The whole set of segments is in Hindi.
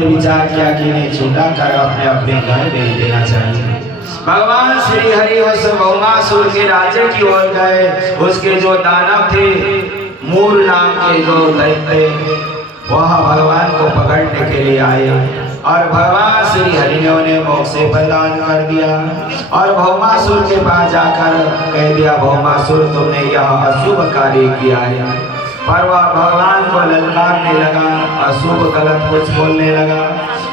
ने विचार किया कि इन्हें छुड़ा कर अपने अपने घर भेज देना चाहिए। भगवान श्री हरि उस भौमासुर के राज्य की ओर गए। उसके जो दानव थे, मूर नाम के जो दैत्य, वह भगवान को पकड़ने के लिए आए और भगवान श्री हरि ने उन्हें मोक्ष प्रदान कर दिया। और भौमासुर के पास जाकर कह दिया, भौमासुर तुमने यह अशुभ कार्य किया है। पर वह भगवान को ललकारने लगा, अशुभ गलत कुछ बोलने लगा।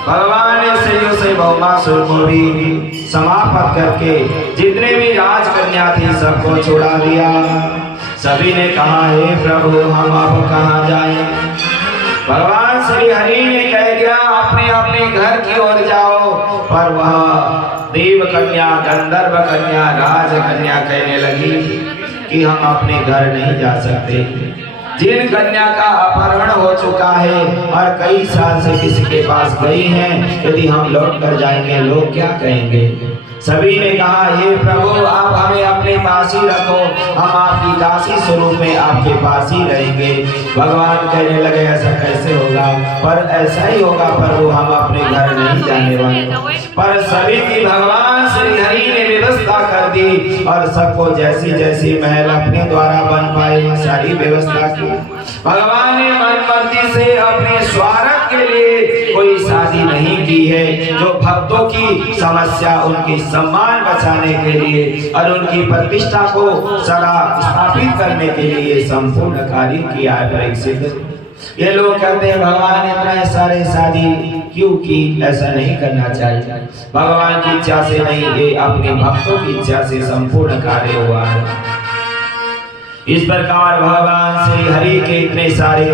भगवान ने संयोग से भौमासुर को भी समाप्त करके जितने भी राजकन्या थी सबको छुड़ा दिया। सभी ने कहा, हे प्रभु हम अब कहाँ जाएं? भगवान श्री हरि ने कह दिया, अपने अपने घर की ओर जाओ। पर वह देव कन्या, गंधर्व कन्या, राज कन्या कहने लगी कि हम अपने घर नहीं जा सकते। जिन कन्या का अपहरण हो चुका है और कई साल से किसी के पास गई हैं, यदि हम लौट कर जाएंगे लोग क्या कहेंगे? सभी ने कहा, हे प्रभु आप हमें अपने पास ही रखो, हम आपकी दासी स्वरूप में आपके पास ही रहेंगे। भगवान कहने लगे, ऐसा कैसे होगा? पर ऐसा ही होगा प्रभु, हम अपने घर नहीं जाने वाले। पर सभी की भगवान श्री हरि ने व्यवस्था कर दी और सबको जैसी जैसी महल अपने द्वारा बन पाए सारी व्यवस्था की। भगवान ने मन मर्जी से अपने स्वार्थ के लिए कोई शादी नहीं की है। जो भक्तों की समस्या, उनकी सम्मान बचाने के लिए और उनकी प्रतिष्ठा को सदा स्थापित करने के लिए संपूर्ण कार्य किया है। परीक्षित, ये लोग कहते हैं भगवान इतना सारे शादी क्यों की? ऐसा नहीं करना चाहिए। भगवान की इच्छा से नहीं, ये अपने भक्तों की इच्छा से संपूर्ण कार्य हुआ है। इस प्रकार भगवान श्री हरि के इतने सारे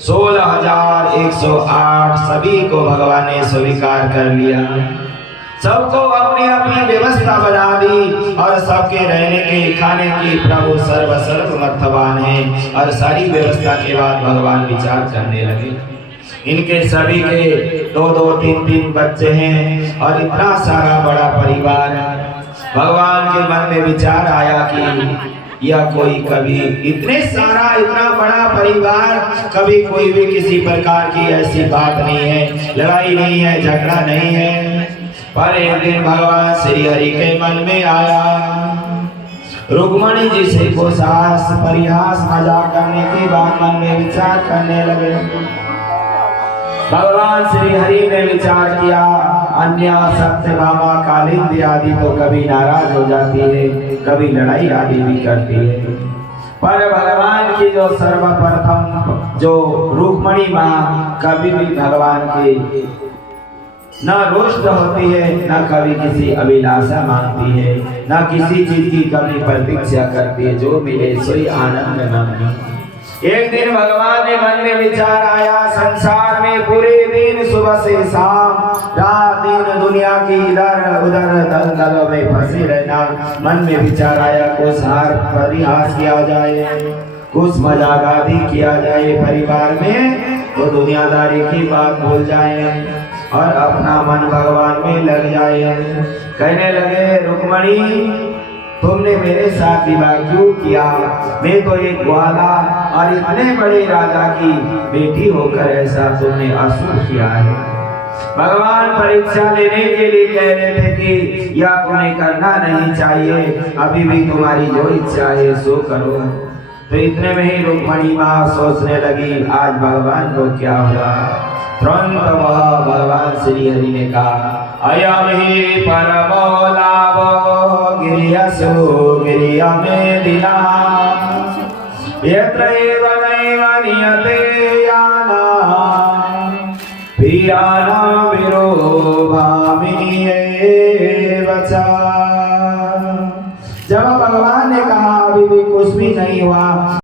16,108 सभी को भगवान ने स्वीकार कर लिया। सबको अपनी अपनी व्यवस्था बना दी और सबके रहने के खाने की प्रभु सर्वमर्थवान है। और सारी व्यवस्था के बाद भगवान विचार करने लगे, इनके सभी के 2-2, 3-3 बच्चे हैं और इतना सारा बड़ा परिवार। भगवान के मन में विचार आया कि यह कोई कभी इतने सारा इतना बड़ा परिवार, कभी कोई भी किसी प्रकार की ऐसी बात नहीं है, लड़ाई नहीं है, झगड़ा नहीं है। पर एक दिन भगवान श्री हरि के मन में आया, रुक्मणी जी से कुछ परिहास मजाक करने के बाद मन में विचार करने लगे। भगवान श्री हरि ने विचार किया, अन्य सत्यभामा, कालिंदी आदि तो कभी नाराज हो जाती है, कभी लड़ाई आदि भी करती है। पर भगवान की जो सर्वप्रथम जो रुक्मणी माँ कभी भी भगवान की न रुष्ट होती है, न कभी किसी अभिलाषा मांगती है, न किसी चीज की कभी प्रतीक्षा करती है, जो मिले सोई आनंद मन। एक दिन भगवान ने मन में विचार आया, संसार में पूरे दिन सुबह से शाम रात दिन दुनिया की इधर उधर दलदलों में फंसे रहना। मन में विचार आया, कुछ परिहास किया जाए, कुछ मजाक आदि किया जाए परिवार में, तो दुनियादारी की बात भूल जाए और अपना मन भगवान में लग जाए। कहने लगे, रुक्मणी तुमने मेरे साथ विवाह क्यों किया? मैं तो एक ग्वाला और इतने बड़े राजा की बेटी होकर ऐसा तुमने अशुभ किया है। भगवान परीक्षा लेने के लिए कह रहे थे कि यह तुम्हें करना नहीं चाहिए, अभी भी तुम्हारी जो इच्छा है सो करो। तो इतने में ही रुक्मणी माँ सोचने लगी, आज भगवान को क्या हुआ? तुरंत वह भगवान श्री हरि ने कहा, अयम ही परमो लाभो गिरियसु गिरिया में दिला यत्र एव नैव नियते याना प्रियाना विरोभामि एव च। जब भगवान ने कहा अभी भी कुछ भी नहीं हुआ,